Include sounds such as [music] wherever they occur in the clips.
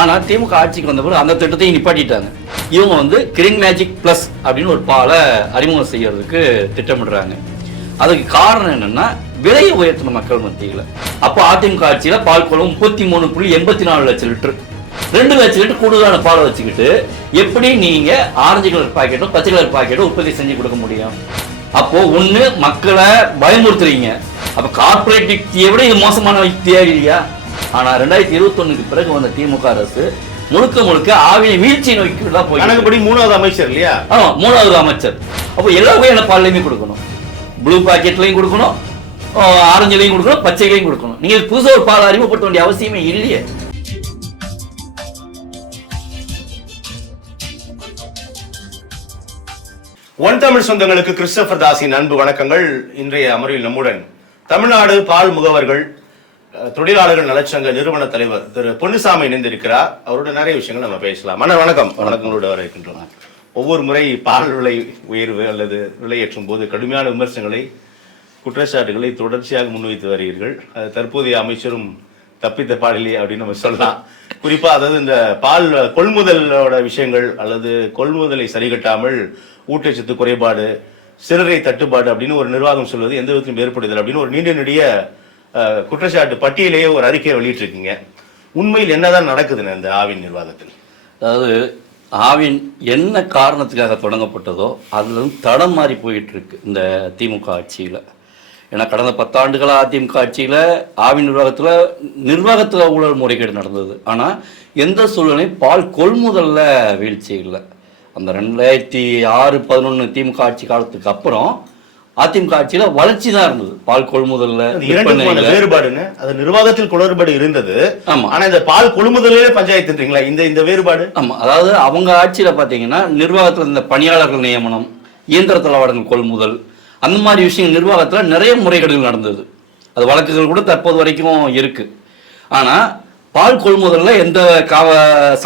ஆனால் திமுக ஆட்சிக்கு வந்த பிறகு அந்த திட்டத்தையும் நிப்பாட்டிட்டாங்க. இவங்க வந்து கிரீன் மேஜிக் ப்ளஸ் அப்படின்னு ஒரு பாலை அறிமுகம் செய்யறதுக்கு திட்டமிடுறாங்க. அதுக்கு காரணம் என்னன்னா விலையை உயர்த்தின மக்கள் மத்தியில். அப்போ அதிமுக ஆட்சியில் பால் குளம் முப்பத்தி மூணு புள்ளி எண்பத்தி நாலு லட்சம் லிட்டர். ரெண்டு லட்சம் லிட்டர் கூடுதலான பாலை வச்சுக்கிட்டு எப்படி நீங்க ஆரஞ்சு கலர் பாக்கெட்டும் பச்சை கலர் பாக்கெட்டும் உற்பத்தி செஞ்சு கொடுக்க முடியும்? அப்போ ஒன்று மக்களை பயமுறுத்துறீங்க. அப்போ கார்ப்பரேட் யுக்தியை விட இது மோசமான யுக்தியா இல்லையா? ஆனா ரெண்டாயிரத்தி இருபத்தொன்னுக்கு பிறகு வந்த திமுக அரசு முழுக்க முழுக்க ஆவியை வீழ்ச்சி நோக்கி தான் போய் கணக்குப்படி மூணாவது அமைச்சர் இல்லையா? ஆமா மூணாவது அமைச்சர். அப்போ எல்லா வகையான பால்லையுமே கொடுக்கணும். ப்ளூ பாக்கெட்லையும் கொடுக்கணும். ஆரஞ்சுலையும் கொடுக்கணும் பச்சைலையும் கொடுக்கணும். நீங்க புதுசா ஒரு பால் அறிமுகப்படுத்த வேண்டிய அவசியமே இல்லையே. ஒன் தமிழ் சொந்தங்களுக்கு கிறிஸ்டபர் தாஸின் அன்பு வணக்கங்கள். இன்றைய அமர்வில் நம்முடன் தமிழ்நாடு பால் முகவர்கள் தொழிலாளர்கள் நலச்சங்க நிறுவன தலைவர் திரு பொன்னுசாமி இணைந்திருக்கிறார். அவரோட நிறைய விஷயங்கள் நம்ம பேசலாம். அண்ணா வணக்கம். வணக்கங்களோடு வர இருக்கின்றோம் ஒவ்வொரு முறை பால் விலை உயர்வு அல்லது விலையேற்றும் போது கடுமையான விமர்சனங்களை குற்றச்சாட்டுகளை தொடர்ச்சியாக முன்வைத்து வருகிறீர்கள். அது தற்போதைய அமைச்சரும் தப்பித்த பாடிலே அப்படின்னு நம்ம சொல்லலாம். குறிப்பா அதாவது இந்த பால் கொள்முதலோட விஷயங்கள் அல்லது கொள்முதலை சரிகட்டாமல் ஊட்டச்சத்து குறைபாடு சிறரை தட்டுப்பாடு அப்படின்னு ஒரு நிர்வாகம் சொல்வது எந்த விதத்திலும் ஏற்படுதல் அப்படின்னு ஒரு நீண்ட நெடிய குற்றச்சாட்டு பட்டியலையே ஒரு அறிக்கையை வெளியிட்டிருக்கீங்க. உண்மையில் என்னதான் நடக்குதுன்னு இந்த ஆவின் நிர்வாகத்தில்? அதாவது ஆவின் என்ன காரணத்துக்காக தொடங்கப்பட்டதோ அதுல தடம் மாறி போயிட்டு இருக்கு இந்த திமுக ஆட்சியில். ஏன்னா கடந்த பத்தாண்டுகளாக அதிமுக ஆட்சியில் ஆவின் நிர்வாகத்தில் நிர்வாகத்தில் ஊழல் முறைகேடு நடந்தது. ஆனால் எந்த சூழ்நிலையும் பால் கொள்முதலில் வீழ்ச்சி இல்லை. அந்த ரெண்டாயிரத்தி ஆறு பதினொன்று திமுக ஆட்சி காலத்துக்கு அப்புறம் அதிமுக ஆட்சியில வளர்ச்சி தான் இருந்தது. பால் கொள்முதல்ல. வேறுபாடுன்னு. அது நிர்வாகத்தில் குளறுபாடு இருந்தது. ஆமா. ஆனா இந்த பால் கொள்முதலே பஞ்சாயத்துன்றீங்களா? இந்த இந்த வேறுபாடு? ஆமா. அதாவது அவங்க ஆட்சியில பாத்தீங்கன்னா நிர்வாகத்துல இந்த பணியாளர்கள் நியமனம் இயந்திர தளவாடங்கள் கொள்முதல் அந்த மாதிரி விஷயம் நிர்வாகத்துல நிறைய முறைகேடுகள் நடந்தது. அது வழக்குகள் கூட தற்போது வரைக்கும் இருக்கு. ஆனா பால் கொள்முதல்ல எந்த காவ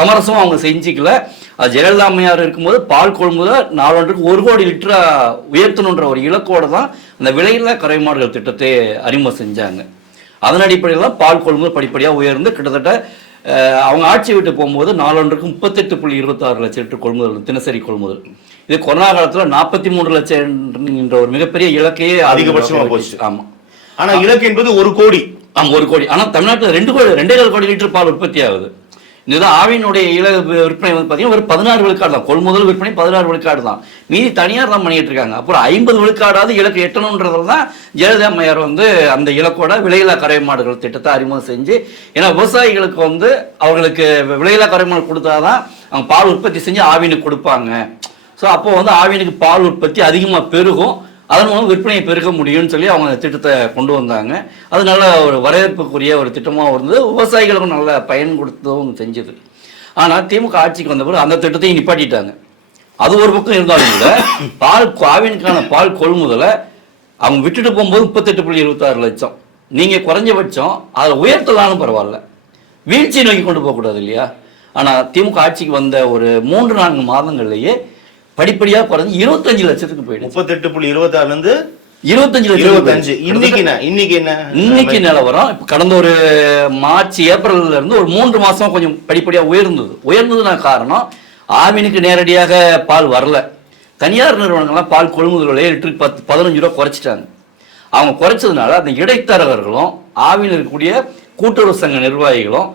சமரசமும் அவங்க செஞ்சுக்கல. அது ஜெயலலிதா அம்மையார் இருக்கும்போது பால் கொள்முதல் நாலொன்றுக்கு ஒரு கோடி லிட்டரா உயர்த்தணுன்ற ஒரு இலக்கோட தான் அந்த விலையில்லா கரைமாடுகள் திட்டத்தை அறிமுகம் செஞ்சாங்க. அதன் அடிப்படையில் தான் பால் கொள்முதல் படிப்படியாக உயர்ந்து கிட்டத்தட்ட அவங்க ஆட்சி விட்டு போகும்போது நாலொன்றுக்கு முப்பத்தெட்டு புள்ளி இருபத்தாறு லட்சம் லிட்டர் கொள்முதல் தினசரி கொள்முதல். இது கொரோனா காலத்தில் நாற்பத்தி மூணு லட்சம் என்ற ஒரு மிகப்பெரிய இலக்கையே அதிகபட்சமா போச்சு. ஆமா. ஆனா இலக்கு என்பது ஒரு கோடி. ஆமாம் ஒரு கோடி. ஆனால் தமிழ்நாட்டில் ரெண்டு கோடி ரெண்டே கால் கோடி லிட்டர் பால் உற்பத்தி ஆகுது இதுதான் ஆவினுடைய இல விற்பனை வந்து பார்த்தீங்கன்னா ஒரு பதினாறு விழுக்காடு தான். கொள்முதல் விற்பனை பதினாறு விழுக்காடு தான். மீதி தனியார் தான் பண்ணிட்டு இருக்காங்க அப்புறம் ஐம்பது விழுக்காடாவது இலக்கு எட்டணுன்றதுல தான் ஜெயலலிதா அம்மையார் வந்து அந்த இலக்கோட விலையில்லா கரைமாடுகள் திட்டத்தை அறிமுகம் செஞ்சு ஏன்னா விவசாயிகளுக்கு வந்து அவர்களுக்கு விலையில்லா கரை மாடு கொடுத்தாதான் அவங்க பால் உற்பத்தி செஞ்சு ஆவினுக்கு கொடுப்பாங்க. ஸோ அப்போ வந்து ஆவினுக்கு பால் உற்பத்தி அதிகமாக பெருகும். அதன் மூலம் விற்பனையை பெருக்க முடியும்னு சொல்லி அவங்க திட்டத்தை கொண்டு வந்தாங்க. அது நல்ல ஒரு வரவேற்புக்குரிய ஒரு திட்டமாக இருந்தது. விவசாயிகளுக்கும் நல்ல பயன் கொடுத்ததும் செஞ்சது. ஆனால் திமுக ஆட்சிக்கு வந்த பிறகு அந்த திட்டத்தையும் நிப்பாட்டிட்டாங்க. அது ஒரு பக்கம் இருந்தாலும் கூட பால் ஆவினுக்கான பால் கொள்முதலை அவங்க விட்டுட்டு போகும்போது முப்பத்தெட்டு புள்ளி இருபத்தாறு லட்சம். நீங்கள் குறைஞ்சபட்சம் அதை உயர்த்தலாலும் பரவாயில்ல. வீழ்ச்சியை நோக்கி கொண்டு போகக்கூடாது இல்லையா? ஆனால் திமுக ஆட்சிக்கு வந்த ஒரு மூன்று நான்கு மாதங்கள்லேயே படிப்படியாக குறைஞ்சு இருபத்தஞ்சு லட்சத்துக்கு போயிடுச்சு. முப்பத்தெட்டு புள்ளி இருபத்தாறுல இருந்து இருபத்தஞ்சு லட்சம் இருபத்தஞ்சு. இன்னைக்கு என்ன? இன்னைக்கு என்ன? இன்னைக்கு நிலவரம். இப்ப கடந்த ஒரு மார்ச் ஏப்ரல்ல இருந்து ஒரு மூன்று மாசம் கொஞ்சம் படிப்படியா உயர்ந்தது. உயர்ந்ததுனா காரணம் ஆவினுக்கு நேரடியாக பால் வரல. தனியார் நிறுவனங்கள்லாம் பால் கொள்முதல் விலையை லிட்டருக்கு பத்து பதினஞ்சு ரூபா குறைச்சிட்டாங்க. அவங்க குறைச்சதுனால அந்த இடைத்தரகர்களும் ஆவியில் இருக்கக்கூடிய கூட்டுறவு சங்க நிர்வாகிகளும்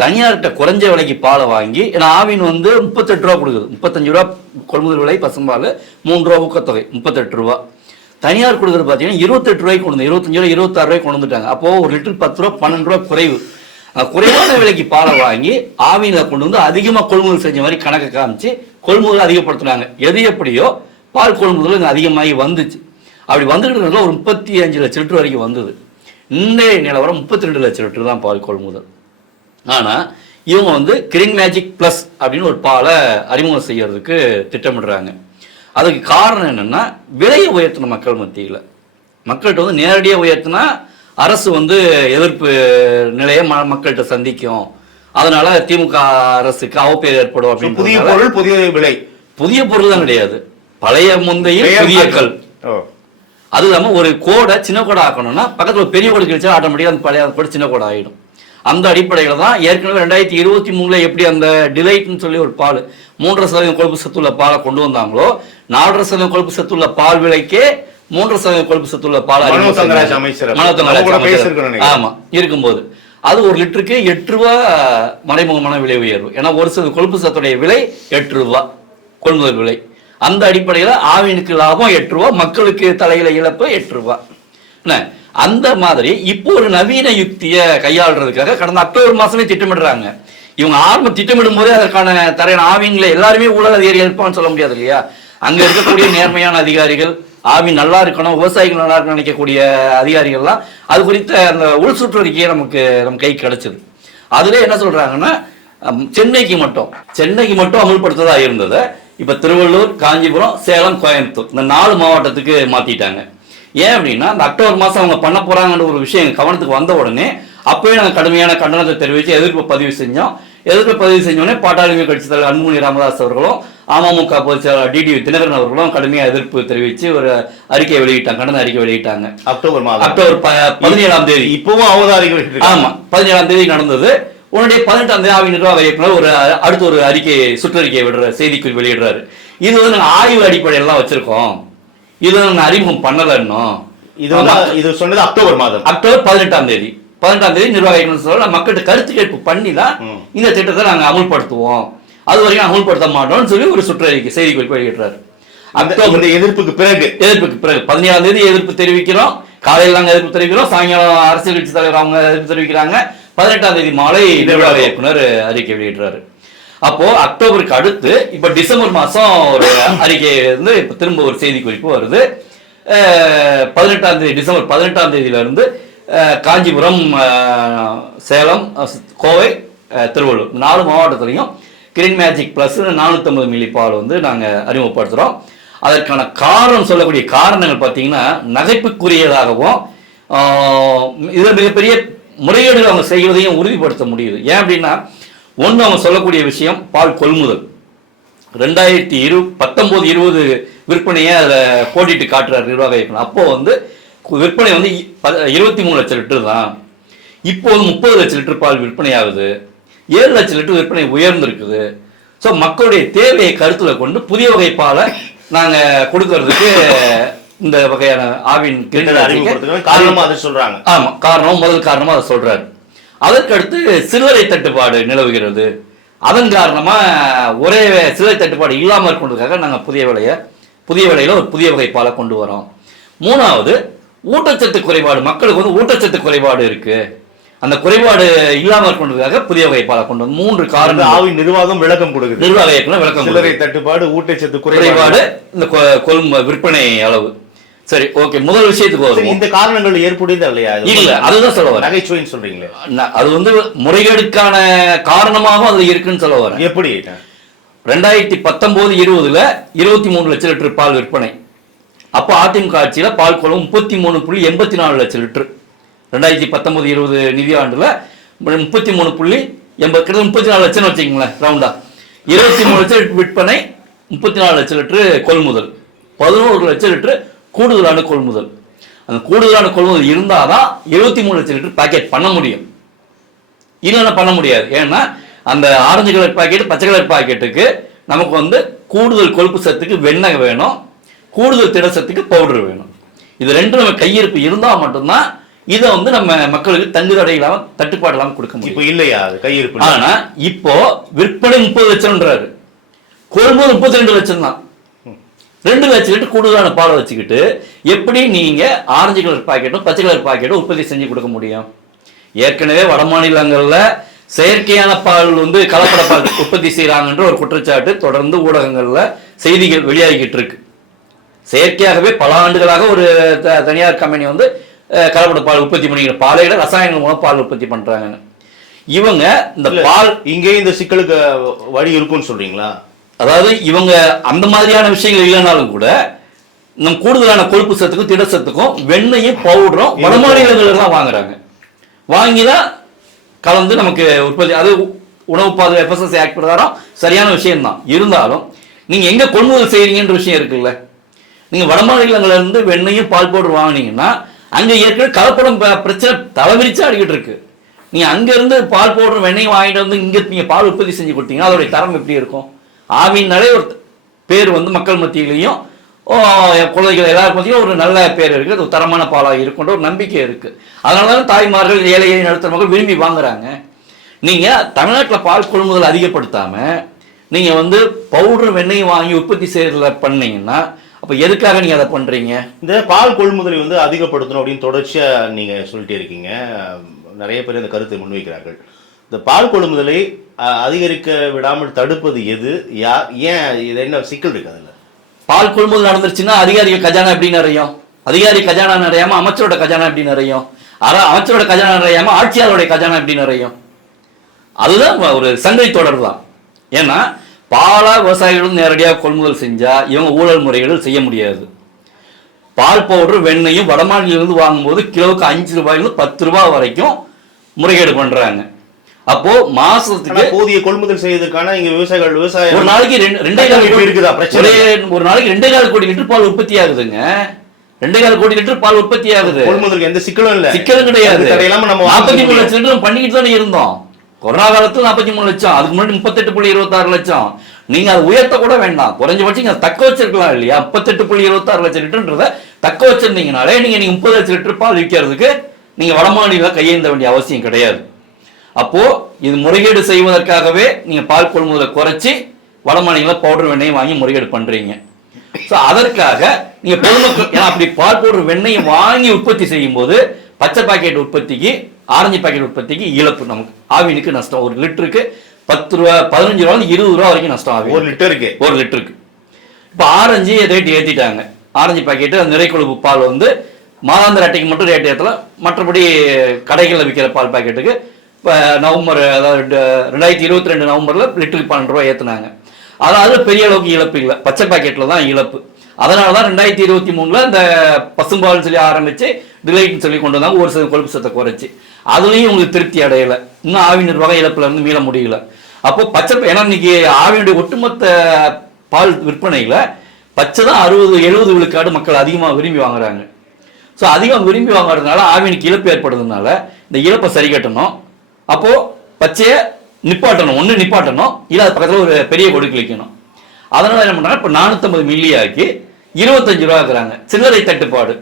தனியார்கிட்ட குறைஞ்ச விலைக்கு பாலை வாங்கி ஏன்னா ஆவின் வந்து முப்பத்தெட்டு ரூபா கொடுக்குது. முப்பத்தஞ்சு ரூபா கொள்முதல் விலை பசும்பால் மூணு ரூபா ஊக்கத்தொகை முப்பத்தெட்டு ரூபா. தனியார் கொடுக்குறது பார்த்தீங்கன்னா இருபத்தெட்டு ரூபாய்க்கு கொண்டு இருபத்தஞ்சு ரூபாய் இருபத்தாறு ரூபாய்க்கு கொண்டு வந்துட்டாங்க. அப்போ ஒரு லிட்டர் பத்து ரூபா பன்னெண்டு ரூபா குறைவு. குறைவான விலைக்கு பாலை வாங்கி ஆவியில கொண்டு வந்து அதிகமாக கொள்முதல் செஞ்ச மாதிரி கணக்கை காமிச்சு கொள்முதல் அதிகப்படுத்துனாங்க. எது எப்படியோ பால் கொள்முதல் இங்கே அதிகமாகி வந்துச்சு. அப்படி வந்துக்கிட்டு ஒரு முப்பத்தி அஞ்சு லட்சம் லிட்டர் வரைக்கும் வந்தது. இன்றைய நிலவரம் முப்பத்தி ரெண்டு லட்சம் லிட்டர் தான் பால் கொள்முதல். ஆனா இவங்க வந்து கிரீன் மேஜிக் ப்ளஸ் அப்படின்னு ஒரு பாலை அறிமுகம் செய்யறதுக்கு திட்டமிடுறாங்க. அதுக்கு காரணம் என்னன்னா விலையை உயர்த்தணும் மக்கள் மத்தியில். மக்கள்கிட்ட வந்து நேரடியாக உயர்த்தினா அரசு வந்து எதிர்ப்பு நிலையை ம- மக்கள்கிட்ட சந்திக்கும். அதனால திமுக அரசுக்கு அவப்பேர் ஏற்படும் புதிய அப்படின்னு பொருள் புதிய விலை. புதிய பொருள் தான் கிடையாது. பழைய முந்தைய புதிய கல். அது இல்லாமல் ஒரு கோடை சின்ன கோடை ஆக்கணும்னா பக்கத்தில் பெரிய கோடு கிடைச்சா ஆட்டோமேட்டிக்காக அந்த பழைய கோடை சின்ன கோடை ஆகிடும் அந்த அடிப்படையில் தான் ஏற்கனவே ரெண்டாயிரத்தி இருபத்தி மூணுல எப்படி அந்த டிலைட்னு சொல்லி ஒரு பால் மூன்றரை சதவீதம் கொழுப்பு சத்துள்ள பாலை கொண்டு வந்தாங்களோ நாலரை சதவீதம் கொழுப்பு சத்துள்ள பால் விலைக்கே மூன்றரை சதவீதம் கொழுப்பு சத்துள்ள பால். அமைச்சர். ஆமா இருக்கும்போது. அது ஒரு லிட்டருக்கு எட்டு ரூபா மறைமுகமான விலை உயர்வு. ஏன்னா ஒரு சில கொழுப்பு சத்துடைய விலை எட்டு ரூபா கொள்முதல் விலை. அந்த அடிப்படையில் ஆவினுக்கு லாபம் எட்டு ரூபா மக்களுக்கு தலையில இழப்பு எட்டு ரூபா. என்ன? அந்த மாதிரி இப்போ ஒரு நவீன யுக்தியை கையாளுறதுக்காக கடந்த அக்டோபர் மாசமே திட்டமிடுறாங்க. இவங்க ஆரம்ப திட்டமிடும் போதே அதற்கான தரையான ஆவிங்களை எல்லாருமே ஊழல் அதிகாரிகள் இருப்பான்னு சொல்ல முடியாது இல்லையா? அங்க இருக்கக்கூடிய நேர்மையான அதிகாரிகள் ஆவி நல்லா இருக்கணும் விவசாயிகள் நல்லா இருக்கணும் நினைக்கக்கூடிய அதிகாரிகள்லாம் அது குறித்த அந்த உள் சுற்றறிக்கையை நமக்கு நம்ம கை கிடைச்சது. அதுல என்ன சொல்றாங்கன்னா சென்னைக்கு மட்டும் சென்னைக்கு மட்டும் அமல்படுத்ததா இருந்ததை இப்ப திருவள்ளூர் காஞ்சிபுரம் சேலம் கோயம்புத்தூர் இந்த நாலு மாவட்டத்துக்கு மாத்திட்டாங்க. ஏன் அப்படின்னா இந்த அக்டோபர் மாசம் அவங்க பண்ண போறாங்கன்ற ஒரு விஷயம் எங்க கவனத்துக்கு வந்த உடனே அப்பவே நாங்கள் கடுமையான கண்டனத்தை தெரிவித்து எதிர்ப்பு பதிவு செஞ்சோம். எதிர்ப்பு பதிவு செஞ்சோடனே பாட்டாளி கட்சி தலைவர் அன்புமணி ராமதாஸ் அவர்களும் அமமுக பொதுச் செயலாளர் டிடி தினகரன் அவர்களும் கடுமையாக எதிர்ப்பு தெரிவித்து ஒரு அறிக்கை வெளியிட்டாங்க கண்டன அறிக்கை வெளியிட்டாங்க. அக்டோபர் மாதம். அக்டோபர் பதினேழாம் தேதி. இப்பவும் அவதாரிகள் இருக்காங்க. ஆமா பதினேழாம் தேதி நடந்தது. உடனே பதினெட்டாம் தேதி ஆவின் நிர்வாக இயக்குனர் ஒரு அடுத்து ஒரு அறிக்கை சுற்றறிக்கை விடுற செய்திக்குறி வெளியிடுறாரு. இது வந்து நாங்கள் ஆய்வு அடிப்படையெல்லாம் வச்சிருக்கோம். இது நாங்கள் அறிமுகம் பண்ணல இன்னும். இது வந்து இது சொன்னது அக்டோபர் மாதம். அக்டோபர் பதினெட்டாம் தேதி. பதினெட்டாம் தேதி நிர்வாக இயக்குனர் சொல்ல மக்கள்கிட்ட கருத்து கேட்பு பண்ணி தான். இந்த திட்டத்தை நாங்கள் அமுல்படுத்துவோம். அது வரைக்கும் அமுல்படுத்த மாட்டோம்னு சொல்லி ஒரு சுற்றறிக்கை செய்திக்குறிப்பு வெளியிடுறாரு. அந்த அக்டோபர் எதிர்ப்புக்கு பிறகு. எதிர்ப்புக்கு பிறகு. பதினேழாம் தேதி எதிர்ப்பு தெரிவிக்கிறோம். காலையில் நாங்கள் எதிர்ப்பு தெரிவிக்கிறோம். சாயங்காலம் அரசியல் கட்சி தலைவர் அவங்க எதிர்ப்பு தெரிவிக்கிறாங்க. பதினெட்டாம் தேதி மாலை நிர்வாக இயக்குனர் அறிக்கை வெளியிடுறாரு. அப்போ அக்டோபருக்கு அடுத்து இப்ப டிசம்பர் மாசம் ஒரு அறிக்கை வந்து இப்ப திரும்ப ஒரு செய்தி குறிப்பு வருது பதினெட்டாம் தேதி டிசம்பர் பதினெட்டாம் தேதியில இருந்து காஞ்சிபுரம் சேலம் கோவை திருவள்ளூர் நாலு மாவட்டத்திலையும் கிரீன் மேஜிக் ப்ளஸ் நானூற்றம்பது மில்லி பால் வந்து நாங்கள் அறிமுகப்படுத்துகிறோம் அதற்கான காரணம் சொல்லக்கூடிய காரணங்கள் பார்த்தீங்கன்னா நகைப்புக்குரியதாகவும் இதில் மிகப்பெரிய முறையீடுகள் அவங்க செய்வதையும் உறுதிப்படுத்த முடியுது. ஏன் அப்படின்னா ஒன்று அவங்க சொல்லக்கூடிய விஷயம் பால் கொள்முதல். ரெண்டாயிரத்தி இரு பத்தொம்போது இருபது விற்பனையை அதில் போட்டிட்டு காட்டுறாரு நிர்வாக இயக்குனர். அப்போ வந்து விற்பனை வந்து இருபத்தி மூணு லட்சம் லிட்டர் தான். இப்போது முப்பது லட்சம் லிட்டர் பால் விற்பனை ஆகுது. ஏழு லட்சம் லிட்டர் விற்பனை உயர்ந்திருக்குது. ஸோ மக்களுடைய தேவையை கருத்தில் கொண்டு புதிய வகை பாலை நாங்கள் கொடுக்கறதுக்கு இந்த வகையான ஆவின் திட்டத்தை அறிமுகப்படுத்துறது காரணமா அதை சொல்றாங்க. ஆமா காரணம் முதல் காரணமா அதை சொல்றாரு. அதற்கடுத்து சில்லறை தட்டுப்பாடு நிலவுகிறது. அதன் காரணமா ஒரே சில்லறை தட்டுப்பாடு இல்லாம இருக்கணுன்றதுக்காக நாங்க புதிய விலைய புதிய விலையில ஒரு புதிய வகை பாலை கொண்டு வரோம். மூணாவது ஊட்டச்சத்து குறைபாடு. மக்களுக்கு வந்து ஊட்டச்சத்து குறைபாடு இருக்கு. அந்த குறைபாடு இல்லாம இருக்கணுன்றதுக்காக புதிய வகை பாலை கொண்டு வந்து மூன்று காரணம் ஆவின் நிர்வாகம் விளக்கம் கொடுக்குது. நிர்வாக இயக்குனர் விளக்கம் சில்லறை தட்டுப்பாடு ஊட்டச்சத்து குறைபாடு. இந்த கொ- கொள்ம விற்பனை அளவு. சரி ஓகே முதல் விஷயத்துக்கு சரி, வருவோம். இந்த காரணங்கள் ஏற்புடையது இல்லையா? இல்ல அதுதான் சொல்ல வரேன். நகைச்சுவைன்னு சொல்றீங்களே. அது வந்து முறைகேடுக்கான காரணமாகவும் அதுல இருக்குன்னு சொல்ல வரேன். எப்படி? ரெண்டாயிரத்தி பத்தொன்பது இருபதுல இருபத்தி மூணு லட்சம் லிட்டர் பால் விற்பனை. அப்போ அதிமுக ஆட்சியில பால் குளம் முப்பத்தி மூணு புள்ளி எண்பத்தி நாலு லட்சம் லிட்டர். ரெண்டாயிரத்தி பத்தொன்பது இருபது நிதியாண்டுல முப்பத்தி மூணு புள்ளி எண்பது முப்பத்தி நாலு லட்சம் வச்சுக்கங்களேன் ரவுண்டா இருபத்தி மூணு லட்சம் விற்பனை முப்பத்தி நாலு லட்சம் லிட்டர் கொள்முதல். பதினோரு லட்சம் லிட்டர் கூடுதலான கொள்முதல். அந்த கூடுதலான கொள்முதல் இருந்தாதான் இருபத்தி மூணு லட்சம் லிட்டர் பாக்கெட் பண்ண முடியும். இல்லைன்னா பண்ண முடியாது. ஏன்னா அந்த ஆரஞ்சு கலர் பாக்கெட் பச்சை கலர் பாக்கெட்டுக்கு நமக்கு வந்து கூடுதல் கொழுப்பு சத்துக்கு வெண்ணெய் வேணும். கூடுதல் திட சத்துக்கு பவுடர் வேணும். இது ரெண்டும் நம்ம கையிருப்பு இருந்தால் மட்டும்தான் இதை வந்து நம்ம மக்களுக்கு தங்கு தடை இல்லாம தட்டுப்பாடு இல்லாம கொடுக்க முடியும். இப்ப இல்லையா? அது கையிருப்பு ஆனா இப்போ விற்பனை முப்பது லட்சம்ன்றாரு. கொள்முதல் முப்பத்தி ரெண்டு லட்சம் தான் ரெண்டு லிட்டர் கூடுதலான பாலை வச்சுக்கிட்டு எப்படி நீங்க ஆரஞ்சு கலர் பாக்கெட்டும் பச்சை கலர் பாக்கெட்டும் உற்பத்தி செஞ்சு கொடுக்க முடியும்? ஏற்கனவே வட மாநிலங்கள்ல செயற்கையான பால் வந்து கலப்பட பால் [laughs] உற்பத்தி செய்றாங்கன்ற ஒரு குற்றச்சாட்டு தொடர்ந்து ஊடகங்கள்ல செய்திகள் வெளியாகிக்கிட்டு இருக்கு. செயற்கையாகவே பல ஆண்டுகளாக ஒரு த- தனியார் கம்பெனி வந்து கலப்பட பால் உற்பத்தி பண்ணிக்கிற பாலையில ரசாயனங்கள் மூலம் பால் உற்பத்தி பண்றாங்க இவங்க இந்த பால் இங்கே இந்த சிக்கலுக்கு வழி இருக்கும்னு சொல்றீங்களா? அதாவது இவங்க அந்த மாதிரியான விஷயங்கள் இல்லைனாலும் கூட நம் கூடுதலான கொழுப்பு சத்துக்கும் திட சத்துக்கும் வெண்ணையும் பவுடரும் வட மாநிலங்கள்ல தான் வாங்குறாங்க. வாங்கி தான் கலந்து நமக்கு உற்பத்தி அது உணவு பாதுகாப்பு எஃப்எஸ்எஸ்சி ஆக்ட் பிரகாரம் சரியான விஷயம்தான். இருந்தாலும் நீங்க எங்க கொள்முதல் செய்றீங்கன்ற விஷயம் இருக்குல்ல. நீங்க வட மாநிலங்கள்ல இருந்து வெண்ணையும் பால் பவுடர் வாங்குனீங்கன்னா அங்க ஏற்கனவே கலப்படம் பிரச்சனை தலைவிரிச்சா அடிக்கிட்டு இருக்கு. நீங்க அங்க இருந்து பால் பவுடர் வெண்ணெய் வாங்கிட்டு வந்து இங்க நீங்க பால் உற்பத்தி செஞ்சு கொடுத்தீங்கன்னா அதோடைய தரம் எப்படி இருக்கும்? ஆவின்னாலே ஒரு பேர் வந்து மக்கள் மத்தியிலையும் குழந்தைகள் எல்லாருக்கும் மத்தியும் ஒரு நல்ல பேர் இருக்குது அது ஒரு தரமான பாலாக இருக்குன்ற ஒரு நம்பிக்கை இருக்குது அதனால தான் தாய்மார்கள் ஏழை ஏழை மக்கள் விரும்பி வாங்குறாங்க. நீங்கள் தமிழ்நாட்டில் பால் கொள்முதல் அதிகப்படுத்தாமல் நீங்கள் வந்து பவுடர் வெண்ணெய் வாங்கி உற்பத்தி செய்கிறதில் பண்ணீங்கன்னா அப்போ எதுக்காக நீங்கள் அதை பண்ணுறீங்க இந்த பால் கொள்முதலை வந்து அதிகப்படுத்தணும் அப்படின்னு தொடர்ச்சியாக நீங்கள் சொல்லிட்டே இருக்கீங்க. நிறைய பேர் இந்த கருத்தை முன்வைக்கிறார்கள். இந்த பால் கொள்முதலை அதிகரிக்க விடாமல் தடுப்பது எது? யார் ஏன் இது என்ன சிக்கல் இருக்கு அதில்? பால் கொள்முதல் நடந்துருச்சுன்னா அதிகாரிகள் கஜானா எப்படி நிறையும்? அதிகாரி கஜானா நிறையாம அமைச்சரோட கஜானா எப்படி நிறையும்? அமைச்சரோட கஜானா நிறையாம ஆட்சியாளருடைய கஜானா எப்படி நிறையும்? அதுதான் ஒரு சங்கை தொடர் தான். ஏன்னா பாலா விவசாயிகளும் நேரடியாக கொள்முதல் செஞ்சா இவங்க ஊழல் முறைகள் செய்ய முடியாது. பால் பவுடர் வெண்ணையும் வடமாநிலிருந்து வாங்கும்போது கிலோவுக்கு அஞ்சு ரூபாயிலிருந்து பத்து ரூபாய் வரைக்கும் முறைகேடு பண்ணுறாங்க அப்போ மாசத்துக்கு போதிய கொள்முதல் செய்யறதுக்கான இங்க விவசாயிகள் விவசாயம் ஒரு நாளைக்கு ரெண்டு- கால் கோடி இருக்குதா? பிரச்சனை ஒரே நாளைக்கு ரெண்டே கால் கோடி லிட்டர் பால் உற்பத்தி ஆகுதுங்க. ரெண்டே கால் கோடி லிட்டர் பால் உற்பத்தி ஆகுது. கொள்முதலுக்கு எந்த சிக்கலும் இல்ல. சிக்கலும் கிடையாது. நம்ம நாற்பத்தி மூணு லட்சம் லிட்டர் பண்ணிக்கிட்டு தானே இருந்தோம். கொரோனா காலத்துல நாற்பத்தி மூணு லட்சம் அதுக்கு முன்னாடி முப்பத்தெட்டு புள்ளி இருபத்தாறு லட்சம். நீங்க அதை உயர்த்த கூட வேண்டாம். குறைஞ்சபட்சம் நீங்க தக்க வச்சிருக்கலாம் இல்லையா? முப்பத்தெட்டு புள்ளி இருபத்தாறு லட்சம் லிட்டர்ன்றத தக்க வச்சிருந்தீங்கனாலே நீங்க நீங்க முப்பது லட்சம் லிட்டர் பால் விற்கிறதுக்கு நீங்க வடமாநில கையேந்த வேண்டிய அவசியம் கிடையாது. அப்போ இது முறைகேடு செய்வதற்காகவே நீங்க பால் கொள்முதலை குறைச்சி வடமாநில பவுடர் வெண்ணெயை வாங்கி முறைகேடு பண்றீங்க. ஸோ அதற்காக நீங்க பொதுமக்கள் ஏன்னா அப்படி பால் பவுடர் வெண்ணெயை வாங்கி உற்பத்தி செய்யும் போது பச்சை பாக்கெட் உற்பத்திக்கு ஆரஞ்சு பாக்கெட் உற்பத்திக்கு இழப்பு நமக்கு ஆவினுக்கு நஷ்டம். ஒரு லிட்டருக்கு பத்து ரூபா பதினஞ்சு ரூபா இருபது ரூபா வரைக்கும் நஷ்டம் ஆகும் ஒரு லிட்டருக்கு? ஒரு லிட்டருக்கு. இப்போ ஆரஞ்சு ரேட் ஏற்றிட்டாங்க ஆரஞ்சு பாக்கெட்டு நிறை கொழுப்பு பால் வந்து மாதாந்திர அட்டைக்கு மட்டும் ரேட் ஏற்றல மற்றபடி கடைகளில் விற்கிற பால் பாக்கெட்டுக்கு இப்போ நவம்பர் அதாவது ரெண்டு- ரெண்டாயிரத்தி இருபத்தி ரெண்டு நவம்பரில் லிட்டருக்கு பன்னெண்டு ரூபா ஏற்றுனாங்க அதாவது பெரிய அளவுக்கு இழப்பு இல்லை. பச்சை பாக்கெட்டில் தான் இழப்பு. அதனால தான் ரெண்டாயிரத்தி இருபத்தி மூணில் இந்த பசும்பால்னு சொல்லி ஆரம்பித்து டிலைட்னு சொல்லி கொண்டு வந்தாங்க. ஒரு சில கொழுப்பு சத்தை குறைச்சி. அதுலேயும் உங்களுக்கு திருப்தி அடையலை. இன்னும் ஆவி வகை இழப்புலேருந்து மீள முடியல. அப்போ பச்சை ஏன்னா இன்னைக்கு ஆவியுடைய ஒட்டுமொத்த பால் விற்பனையில் பச்சை தான் அறுபது எழுபது விழுக்காடு மக்கள் அதிகமாக விரும்பி வாங்குறாங்க. ஸோ அதிகம் விரும்பி வாங்குறதுனால ஆவினுக்கு இழப்பு ஏற்படுறதுனால இந்த இழப்பை சரி கட்டணும். அப்போ பச்சையை நிப்பாட்டணும் ஒன்று நிப்பாட்டணும் இல்லை அது பக்கத்தில் ஒரு பெரிய கொடி கிளிக்கணும் அதனால என்ன பண்ணுறாங்க இப்போ நானூற்றம்பது மில்லி ஆக்கி இருபத்தஞ்சு ரூபா இருக்கிறாங்க சில்லறை தட்டுப்பாடு.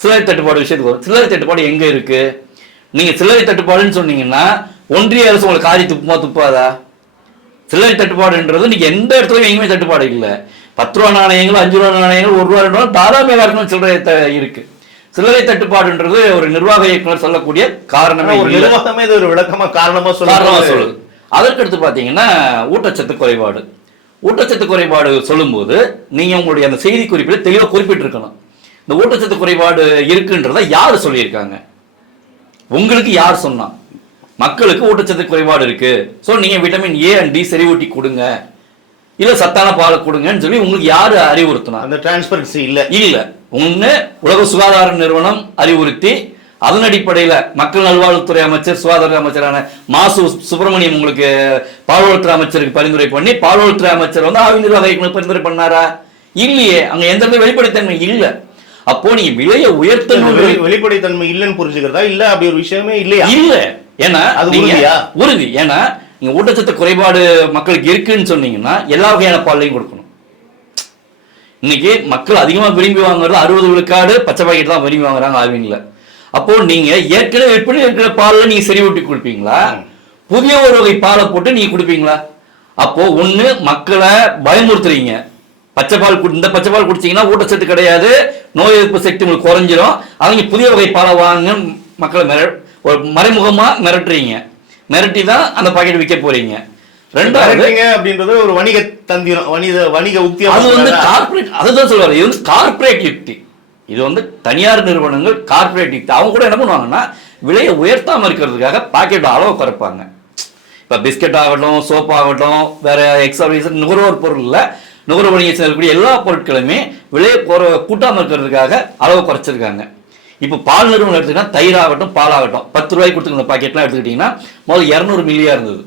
சில்லறை தட்டுப்பாடு விஷயத்துக்கு வரும். சில்லறை தட்டுப்பாடு எங்க இருக்கு? நீங்க சில்லறை தட்டுப்பாடுன்னு சொன்னீங்கன்னா ஒன்றிய அரசு உங்களுக்கு காரி துப்புமா துப்பாதா? சில்லறை தட்டுப்பாடுன்றது நீங்க எந்த இடத்துலயும் எங்கேயுமே தட்டுப்பாடு இல்லை. பத்து ரூபா நாணயங்களும் அஞ்சு ரூபா நாணயங்கள் ஒரு ரூபா ரெண்டு ரூபா தாராளமாக இருக்கணும் சில்லறை த- இருக்கு. சில்லறை தட்டுப்பாடுன்றது ஒரு நிர்வாக இயக்குனர் சொல்லக்கூடிய காரணமே ஒரு நிர்வாகமே இது ஒரு விளக்கமா காரணமா காரணமா சொல்லுது. அதற்கடுத்து பார்த்தீங்கன்னா ஊட்டச்சத்து குறைபாடு. ஊட்டச்சத்து குறைபாடு சொல்லும்போது நீங்க உங்களுடைய அந்த செய்தி குறிப்பில் தெளிவாக குறிப்பிட்டிருக்கணும். இந்த ஊட்டச்சத்து குறைபாடு இருக்குன்றத யார் சொல்லியிருக்காங்க? உங்களுக்கு யார் சொன்னா? மக்களுக்கு ஊட்டச்சத்து குறைபாடு இருக்கு. ஸோ நீங்க விட்டமின் ஏ அண்ட் டி செறிவூட்டி கொடுங்க. இல்ல சத்தான பாலை கொடுங்கன்னு சொல்லி உங்களுக்கு யாரு அறிவுறுத்தினா? அந்த டிரான்ஸ்பரன்சி இல்ல. இல்ல. ஒண்ணு உலக சுகாதார நிறுவனம் அறிவுறுத்தி அதன் அடிப்படையில மக்கள் நல்வாழ்வுத்துறை அமைச்சர் சுகாதார அமைச்சரான மாசு சுப்பிரமணியம் உங்களுக்கு பால்வளத்துறை அமைச்சருக்கு பரிந்துரை பண்ணி பால்வளத்துறை அமைச்சர் வந்து ஆவி நிர்வாக இயக்குனர் பரிந்துரை பண்ணாரா? இல்லையே. அங்க எந்த வெளிப்படைத்தன்மை இல்ல. அப்போ நீங்க விலையை உயர்த்தணும். வெளி- வெளிப்படைத்தன்மை இல்லைன்னு புரிஞ்சுக்கிறதா? இல்ல அப்படி ஒரு விஷயமே இல்லையா? இல்ல. ஏன்னா அது உறுதியா? உறுதி. ஏன்னா நீங்க ஊட்டச்சத்து குறைபாடு மக்களுக்கு இருக்குன்னு சொன்னீங்கன்னா எல்லா வகையான பால்லையும் கொடுக்கணும். இன்னைக்கு மக்கள் அதிகமாக விரும்பி வாங்குறது அறுபது விழுக்காடு பச்சை பாக்கெட் தான் விரும்பி வாங்குறாங்க ஆவின்ல. அப்போ நீங்க ஏற்கனவே விற்பனை இருக்கிற பாலில் நீங்க சரி ஊட்டி கொடுப்பீங்களா? புதிய ஒரு வகை பாலை போட்டு நீங்க கொடுப்பீங்களா? அப்போ ஒன்று மக்களை பயமுறுத்துறீங்க. பச்சை பால் குடி- இந்த பச்சை பால் குடிச்சீங்கன்னா ஊட்டச்சத்து கிடையாது நோய் எதிர்ப்பு சக்தி உங்களுக்கு குறைஞ்சிரும். அவங்க புதிய வகை பாலை வாங்க மக்களை மிர ஒரு மறைமுகமாக மிரட்டுறீங்க. மிரட்டி தான் அந்த பாக்கெட் விற்க போறீங்க. ரெண்டாவது மிரட்டுறீங்க அப்படின்றது ஒரு வணிக தந்திரம் வணிக வணிக அது வந்து? கார்ப்பரேட் அதுதான் சொல்லுவாரு. இது வந்து கார்ப்பரேட் யுக்தி இது வந்து தனியார் நிறுவனங்கள் கார்ப்பரேட் யுக்தி அவங்க கூட என்ன பண்ணுவாங்கன்னா விலையை உயர்த்தாம இருக்கிறதுக்காக பாக்கெட் அளவு குறைப்பாங்க. இப்போ பிஸ்கட் ஆகட்டும் சோப் ஆகட்டும் வேற எக்ஸ்ட்ரா நுகர்வோர் பொருள்ல நுகர்வோர் வணிகம் செய்யக்கூடிய எல்லா பொருட்களுமே விலையை குறை கூட்டாம இருக்கிறதுக்காக அளவு குறைச்சிருக்காங்க. இப்போ பால் நிறுவனம் எடுத்துக்கிட்டா தயிர் ஆகட்டும் பால் ஆகட்டும் பத்து ரூபாய்க்கு கொடுத்துருந்த பாக்கெட்லாம் எடுத்துக்கிட்டிங்கன்னா முதல்ல இரநூறு மில்லியா இருந்தது.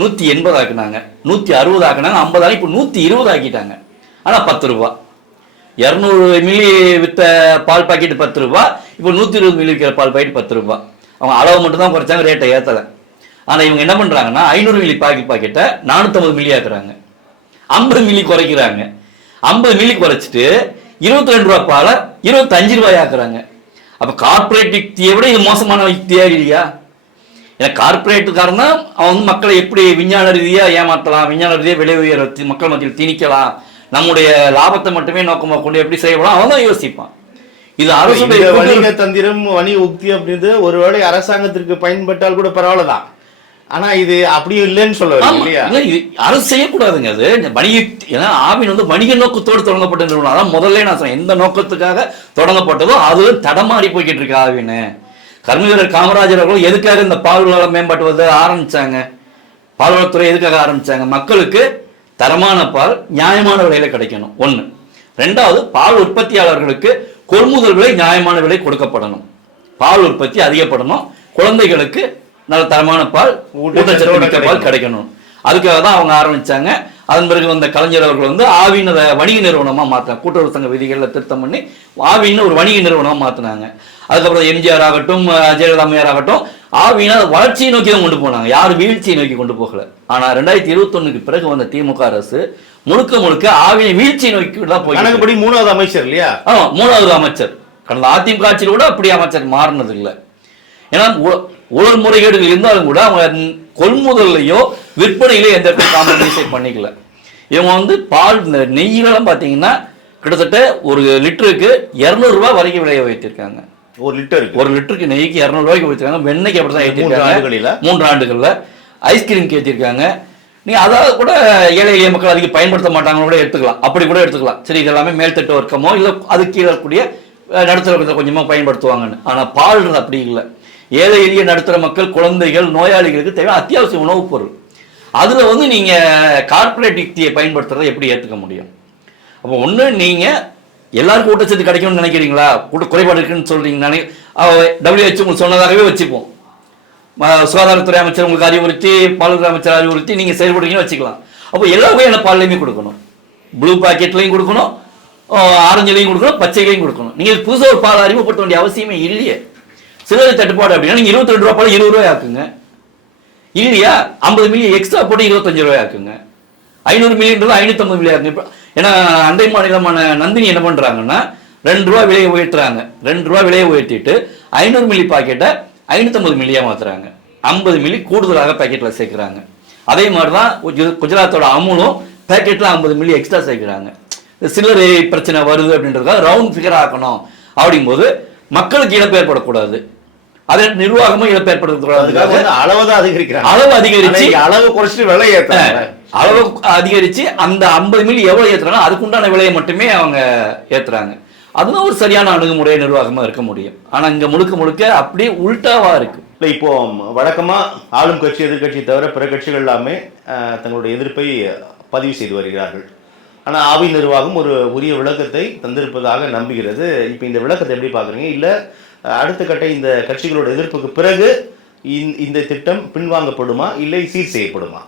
நூற்றி எண்பது ஆக்குனாங்க. நூற்றி அறுபது ஆக்குனாங்க. ஐம்பது இப்போ நூற்றி இருபது ஆக்கிட்டாங்க. ஆனால் பத்து ரூபா. இரநூறு மில்லி விற்ற பால் பாக்கெட் பத்து ரூபா. இப்போ நூற்றி இருபது மில்லி விற்கிற பால் பாக்கெட் பத்து ரூபா. அவங்க அளவு மட்டும் தான் குறைச்சாங்க ரேட்டை ஏற்றலை ஆனால் இவங்க என்ன பண்ணுறாங்கன்னா ஐநூறு மில்லி பாக்கெட் பாக்கெட்டை நானூற்றம்பது மில்லி ஆக்குறாங்க. ஐம்பது மில்லி குறைக்கிறாங்க. ஐம்பது மில்லி குறைச்சிட்டு இருபத்தி ரெண்டு ரூபா பாலை இருபத்தஞ்சு ரூபாய் ஆக்குறாங்க. அப்போ கார்பரேட் யுக்தியை விட இது மோசமான யுக்தியாக இல்லையா? ஏன்னா கார்ப்பரேட்டுக்காரன் தான் அவன் வந்து மக்களை எப்படி விஞ்ஞான ரீதியாக ஏமாற்றலாம் விஞ்ஞான ரீதியாக விலை உயர மக்கள் மத்தியில் திணிக்கலாம் நம்முடைய லாபத்தை மட்டுமே நோக்கமாக கொண்டு எப்படி செய்யப்படும் அவன் தான் யோசிப்பான். இது அரசுடைய கூட்டு- வணிக தந்திரம் வணிக உக்தி அப்படின்றது ஒருவேளை அரசாங்கத்திற்கு பயன்பட்டால் கூட பரவாயில்லதான். ஆனா இது அப்படி இல்லைன்னு சொல்ல. இல்லையா? அரசு செய்யக்கூடாதுங்க அது. வணிக ஏன்னா ஆவின் வந்து வணிக நோக்கத்தோடு தொடங்கப்பட்ட நிறுவனம். அதான் முதல்ல நான் சொன்னேன் எந்த நோக்கத்துக்காக தொடங்கப்பட்டதோ அது தடமாறி போய்கிட்டு இருக்கு ஆவின் கர்மவீரர் காமராஜர் அவர்கள் எதுக்காக இந்த பால்வள மேம்பாட்டு வந்து ஆரம்பிச்சாங்க? பால்வளத்துறை எதுக்காக ஆரம்பிச்சாங்க? மக்களுக்கு தரமான பால் நியாயமான விலையில கிடைக்கணும். ஒண்ணு. ரெண்டாவது பால் உற்பத்தியாளர்களுக்கு கொள்முதல் விலை நியாயமான விலை கொடுக்கப்படணும். பால் உற்பத்தி அதிகப்படணும். குழந்தைகளுக்கு நல்ல தரமான பால் ஊட்டச்சத்து மிக்க பால் கிடைக்கணும். அதுக்காக தான் அவங்க ஆரம்பிச்சாங்க. அதன் பிறகு வந்த கலைஞர் அவர்கள் வந்து ஆவின் வணிக நிறுவனமா மாத்தினாங்க. கூட்டுறவு சங்க விதிகள்ல திருத்தம் பண்ணி ஆவின்னு ஒரு வணிக நிறுவனமா மாத்தினாங்க. அதுக்கப்புறம் எம்ஜிஆர் ஆகட்டும் ஜெயலலிதா அம்மையார் ஆகட்டும் ஆவினை வளர்ச்சியை நோக்கி தான் கொண்டு போனாங்க. யாரும் வீழ்ச்சியை நோக்கி கொண்டு போகல. ஆனா ரெண்டாயிரத்தி இருபத்தொன்னுக்கு பிறகு வந்த திமுக அரசு முழுக்க முழுக்க ஆவினை வீழ்ச்சியை நோக்கி தான் போய் கணக்குப்படி மூணாவது அமைச்சர் இல்லையா? ஆமா மூணாவது அமைச்சர். கடந்த அதிமுக ஆட்சியில் கூட அப்படி அமைச்சர் மாறினது இல்லை. ஏன்னா ஊழல் முறைகேடுகள் இருந்தாலும் கூட அவங்க கொள்முதல்லையோ விற்பனையிலோ எந்த காம்ப்ரமைஸை பண்ணிக்கல. இவங்க வந்து பால் இந்த நெய்யிலலாம் பார்த்தீங்கன்னா கிட்டத்தட்ட ஒரு லிட்டருக்கு இரநூறுபா வரைக்கும் விலையை வைத்திருக்காங்க ஒரு லிட்டருக்கு ஒரு லிட்டருக்கு நெய்க்கு இரநூறுவாய்க்கு வைத்திருக்காங்க. வெண்ணெய்க்கு அப்படி தான் ஏற்றிருக்காங்க மூன்று ஆண்டுகளில். ஐஸ்கிரீம்க்கு ஏற்றிருக்காங்க நீ அதாவது கூட ஏழை எளிய மக்கள் அதிகம் பயன்படுத்த மாட்டாங்கன்னு கூட எடுத்துக்கலாம். அப்படி கூட எடுத்துக்கலாம். சரி இது எல்லாமே மேல்தட்டு வர்க்கமோ இல்லை அது கீழே இருக்கக்கூடிய நடுத்தர வர்க்கத்தை கொஞ்சமாக பயன்படுத்துவாங்கன்னு. ஆனால் பால்ன்றது அப்படி இல்லை. ஏழை எளிய நடுத்தர மக்கள் குழந்தைகள் நோயாளிகளுக்கு தேவை அத்தியாவசிய உணவுப் பொருள். அதில் வந்து நீங்கள் கார்ப்பரேட் யுக்தியை பயன்படுத்துறதை எப்படி ஏற்றுக்க முடியும்? அப்போ ஒன்று நீங்கள் எல்லாருக்கும் ஊட்டச்சத்து கிடைக்கும்னு நினைக்கிறீங்களா? கூட்ட குறைபாடு இருக்குன்னு சொல்றீங்கனாலே டபிள்யூஹெச் உங்களுக்கு சொன்னதாகவே வச்சுப்போம். சுகாதாரத்துறை அமைச்சர் உங்களுக்கு அறிவுறுத்தி பால்துறை அமைச்சர் அறிவுறுத்தி நீங்கள் செயல்படுறீங்கன்னு வச்சுக்கலாம். அப்போ எல்லா வகையான பால்லையுமே கொடுக்கணும். ப்ளூ பாக்கெட்லையும் கொடுக்கணும். ஆரஞ்சுலையும் கொடுக்கணும். பச்சைலையும் கொடுக்கணும். நீங்கள் புதுசாக ஒரு பால் அறிமுகப்படுத்த வேண்டிய அவசியமே இல்லையே. சிலர் தட்டுப்பாடு அப்படின்னா நீங்கள் இருபத்தி ரெண்டு ரூபா பால் இருபது ரூபாய் ஆக்குங்க. இல்லையா? ஐம்பது மில்லி எக்ஸ்ட்ரா போட்டு இருபத்தஞ்சு ரூபாய் ஆக்குங்க. ஐநூறு மில்லின்றது ஐநூற்றம்பது மில்லி ஆக்குங்க இப்போ ஏன்னா அண்டை மாநிலமான நந்தினி என்ன பண்ணுறாங்கன்னா ரெண்டு ரூபா விலையை உயர்த்துறாங்க. ரெண்டு ரூபா விலையை உயர்த்திட்டு ஐநூறு மில்லி பாக்கெட்டை ஐநூற்றம்பது மில்லியாக மாற்றுறாங்க ஐம்பது மில்லி கூடுதலாக பாக்கெட்டில் சேர்க்குறாங்க. அதே மாதிரி தான் குஜ- குஜராத்தோட அமுலும் பேக்கெட்டில் ஐம்பது மில்லி எக்ஸ்ட்ரா சேர்க்குறாங்க. சில்லறை பிரச்சனை வருது அப்படின்றதுக்காக ரவுண்ட் ஃபிகர் ஆக்கணும் அப்படிங்கும்போது மக்களுக்கு இழப்பு ஏற்படக்கூடாது. அதே நிர்வாகமும் இழப்பு வந்து அளவை தான் அதிகரிக்கிறாங்க. அளவு அதிகரிச்சு அளவு குறைச்சிட்டு விலை ஏத்துறாங்க. அளவு அதிகரித்து அந்த ஐம்பது மில்லி எவ்வளோ ஏத்துறாங்க அதுக்குண்டான விலையை மட்டுமே அவங்க ஏற்றுறாங்க அதுதான் ஒரு சரியான அணுகுமுறை நிர்வாகமாக இருக்க முடியும். ஆனால் இங்கே முழுக்க முழுக்க அப்படியே உள்டாவாக இருக்குது இல்லை இப்போ வழக்கமாக ஆளும் கட்சி எதிர்கட்சி தவிர பிற கட்சிகள் எல்லாமே தங்களுடைய எதிர்ப்பை பதிவு செய்து வருகிறார்கள். ஆனால் ஆவி நிர்வாகம் ஒரு உரிய விளக்கத்தை தந்திருப்பதாக நம்புகிறது. இப்போ இந்த விளக்கத்தை எப்படி பார்க்குறீங்க? இல்லை அடுத்த கட்ட இந்த கட்சிகளோட எதிர்ப்புக்கு பிறகு இந்த திட்டம் பின்வாங்கப்படுமா? இல்லை சீர் செய்யப்படுமா?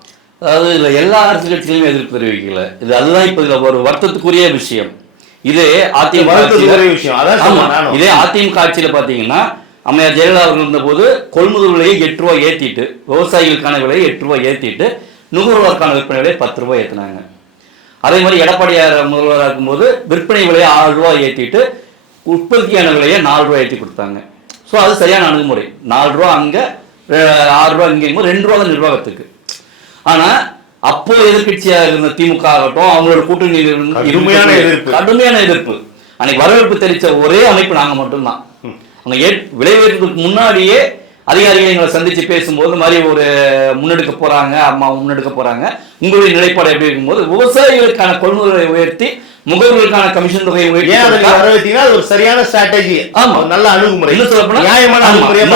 அதாவது இதுல எல்லா அரசியல் கட்சிகளுமே எதிர்ப்பு தெரிவிக்கல இது அதுதான் இப்ப இதுல ஒரு வருத்தத்துக்குரிய விஷயம். இதே அதிமுக. இதே அதிமுக ஆட்சியில பாத்தீங்கன்னா அம்மையார் ஜெயலலிதா அவர்கள் இருந்தபோது கொள்முதல் விலையை எட்டு ரூபாய் ஏத்திட்டு விவசாயிகளுக்கான விலையை எட்டு ரூபாய் ஏத்திட்டு நுகர்வோருக்கான விற்பனை விலையை பத்து ரூபாய் ஏத்துனாங்க. அதே மாதிரி எடப்பாடியார் முதல்வராக இருக்கும்போது விற்பனை விலையை ஆறு ரூபாய் ஏற்றிட்டு உற்பத்தியான விலையை நாலு ரூபாய் ஏற்றி கொடுத்தாங்க. ஸோ அது சரியான அணுகுமுறை. நாலு ரூபா அங்கே ஆறு ரூபா இங்கே ரெண்டு ரூபா தான் நிர்வாகத்துக்கு. ஆனால் அப்போ எதிர்க்கட்சியாக இருந்த திமுக ஆகட்டும் அவங்களோட கூட்டணி கடுமையான எதிர்ப்பு. கடுமையான எதிர்ப்பு. அன்னைக்கு வரவேற்பு தெரிவித்த ஒரே அமைப்பு நாங்கள் மட்டும்தான். அவங்க ஏ முன்னாடியே அதிகாரிகள் எங்களை சந்திச்சு பேசும்போது இந்த மாதிரி ஒரு முன்னெடுக்க போறாங்க அம்மா முன்னெடுக்க போறாங்க. உங்களுடைய நிலைப்பாடு எப்படி இருக்கும்போது விவசாயிகளுக்கான கொள்முதலை உயர்த்தி முகவர்களுக்கான கமிஷன் தொகையை நீங்க உயர்த்தி அது ஒரு சரியான ஸ்ட்ராட்டஜி ஆமா. நல்ல அணுகுமுறை. இன்னும் சொல்லப்போனா நியாயமான.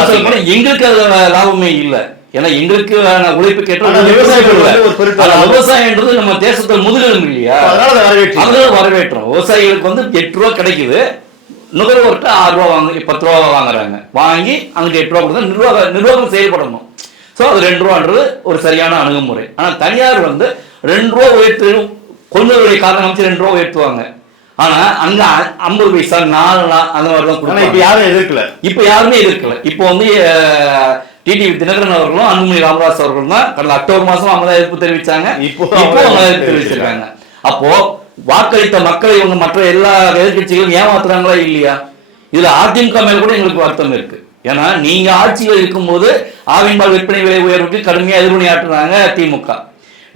சொல்லப்போனா எங்களுக்கு அதுல லாபமே இல்ல. ஏன்னா எங்களுக்கு உழைப்பு ஆனா கேட்ட விவசாயிகள் வந்து ஒரு பெருத்த லாபம். விவசாயம்ன்றது நம்ம தேசத்துல முதுகெலும்பு இல்லையா? அதனால வரவேற்றோம். விவசாயிகளுக்கு வந்து எட்டு ரூபா கிடைக்குது. நுகர்வோர்கிட்ட ஆறு ரூபா வாங்க பத்து ரூபா வாங்குறாங்க. வாங்கி அங்கிட்டு எட்டு ரூபா கொடுத்தா நிர்வாக நிர்வாகம் செயல்படணும். ஸோ அது ரெண்டு ரூபான்றது ஒரு சரியான அணுகுமுறை. ஆனா தனியார் வந்து ரெண்டு ரூபா உயர்த்து கொள்முதலுடைய காரணம் அமைச்சு ரெண்டு ரூபா உயர்த்துவாங்க. ஆனா அங்க ஐம்பது பைசா நாலு அந்த மாதிரி தான் இப்ப யாரும் எதிர்க்கல. இப்ப யாருமே எதிர்க்கல. இப்போ வந்து டிடிவி தினகரன் அவர்களும் அன்புமணி ராமதாஸ் அவர்களும் தான் கடந்த அக்டோபர் மாசம் அவங்க தான் எதிர்ப்பு தெரிவிச்சாங்க. இப்போ இப்போ அவங்க எதிர்ப்பு தெரிவிச்சிருக்காங்க. அப்போ வாக்களித்த மக்களை இவங்க மற்ற எல்லா எதிர்கட்சிகளும் ஏமாத்துறாங்களா இல்லையா? இதுல அதிமுக மேல கூட எங்களுக்கு வருத்தம் இருக்கு. ஏன்னா நீங்க ஆட்சியில் இருக்கும்போது ஆவின்பால் விற்பனை விலை உயர்வுக்கு கடுமையா எதிர்வினையாற்றுறாங்க திமுக.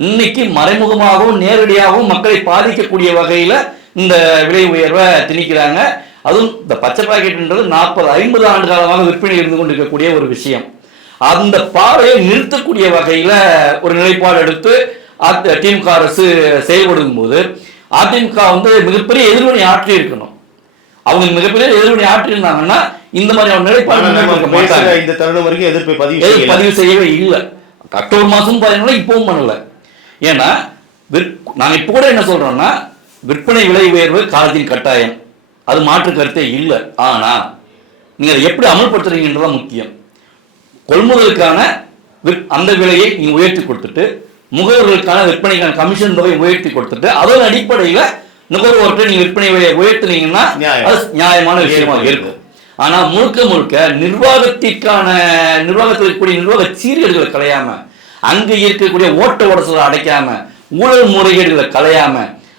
இன்னைக்கு மறைமுகமாகவும் நேரடியாகவும் மக்களை பாதிக்கக்கூடிய வகையில இந்த விலை உயர்வை திணிக்கிறாங்க. அதுவும் இந்த பச்சை பாக்கெட்ன்றது நாற்பது ஐம்பது ஆண்டு காலமாக விற்பனை இருந்து கொண்டிருக்கக்கூடிய ஒரு விஷயம். அந்த பாதையை நிறுத்தக்கூடிய வகையில ஒரு நிலைப்பாடு எடுத்து திமுக அரசு செயல்படும் போது அதிமுக வந்து மிகப்பெரிய எதிர்வினை ஆற்றி இருக்கணும். அவங்க மிகப்பெரிய எதிர்வினை ஆற்றி இருந்தாங்கன்னா இந்த மாதிரி ஒரு நிலைப்பாடு இந்த தருணம் வரைக்கும் எதிர்ப்பை பதிவு பதிவு செய்யவே இல்லை. அக்டோபர் மாதம் பதினால இப்பவும் பண்ணல. ஏன்னா விற்- நாங்க இப்போ கூட என்ன சொல்றோம்னா விற்பனை விலை உயர்வு காலத்தின் கட்டாயம். அது மாற்று கருத்தே இல்லை. ஆனா நீங்க அதை எப்படி அமல்படுத்துறீங்கன்றதான் முக்கியம். கொள்முதலுக்கான அந்த விலையை நீங்க உயர்த்தி கொடுத்துட்டு முகவர்களுக்கான விற்பனைக்கான கமிஷன் தொகையை உயர்த்தி கொடுத்துட்டு அதன் அடிப்படையில நுகர்வோர்கிட்ட நீங்க விற்பனை விலையை உயர்த்துனீங்கன்னா. அது நியாயமான விஷயமா ஏற்பு. இருக்கும் ஆனா முழுக்க முழுக்க நிர்வாகத்திற்கான நிர்வாகத்தில் இருக்கக்கூடிய நிர்வாக சீர்கேடுகளை களையாம அங்க இருக்கக்கூடிய ஓட்ட உடசலை அடைக்காம ஊழல் முறைகேடுகளை களையாம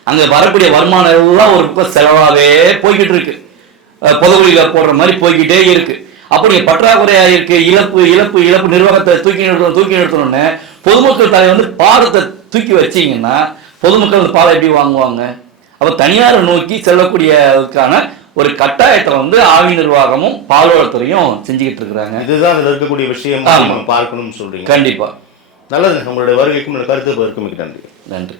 அங்க வரக்கூடிய வருமானம் எல்லாம் ஒரு செலவாவே போய்கிட்டு இருக்கு பொதுவெளியில போடுற மாதிரி போய்கிட்டே இருக்கு அப்படி பற்றாக்குறையா இருக்கு இழப்பு இழப்பு இழப்பு நிர்வாகத்தை தூக்கி நிறுத்தணும் தூக்கி நிறுத்தணும்னு பொதுமக்கள் தலை வந்து பாரத்தை தூக்கி வச்சீங்கன்னா பொதுமக்கள் அந்த பாலை எப்படி வாங்குவாங்க? அப்ப தனியாரை நோக்கி செல்லக்கூடியதுக்கான ஒரு கட்டாயத்தை வந்து ஆவி நிர்வாகமும் பால்வளத்துறையும் செஞ்சுக்கிட்டு இருக்கிறாங்க. இதுதான் இதுல இருக்கக்கூடிய விஷயம். நம்ம பார்க்கணும்னு சொல்றீங்க. கண்டிப்பா. நல்லது. உங்களுடைய வருகைக்கும் கருத்து இருக்கும் நன்றி. நன்றி.